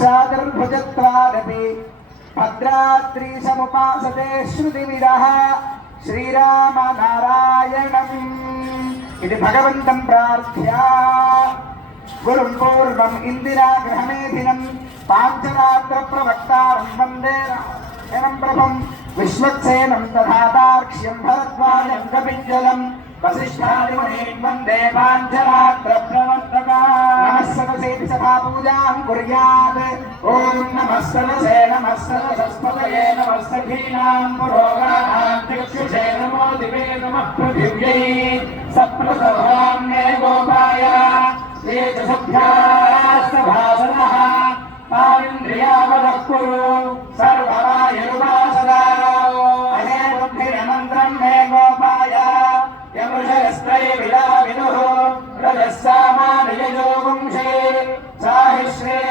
साक्षादर्भुजत्वादपि भद्राद्रीशमुपासते श्रुतिविरः श्रीरामनारायणम् इति भगवन्तं प्रार्थ्य गुरुं पूर्वम् इन्दिरागृहमेधिनं पाञ्चरात्रप्रवक्तारं वन्दे रामं प्रभुं विश्वक्सेनं तथा तार्क्ष्यं भरद्वाजं कपिज्वलं वसिष्ठादिमुनीन् वन्दे पाञ्चरात्रप्रवर्तकान् नमः सरसेति सभा पूजां कुर्यात् ॐ नमः सरसे नमः सरस्वतये नमः सखीनां पुरोगानां चक्षुषे नमो दिवे नमः पृथिव्यै सप्रसभां मे गोपाय ये च सभ्यास्तभासनः पारिन्द्रियावदः कुरु सर्ववायुर्वासदा अहे बुद्धिरमन्त्रं मे गोपाय यमृषयस्त्रये विलाविदुः रजः सामानयजो वंशे साहि श्रेय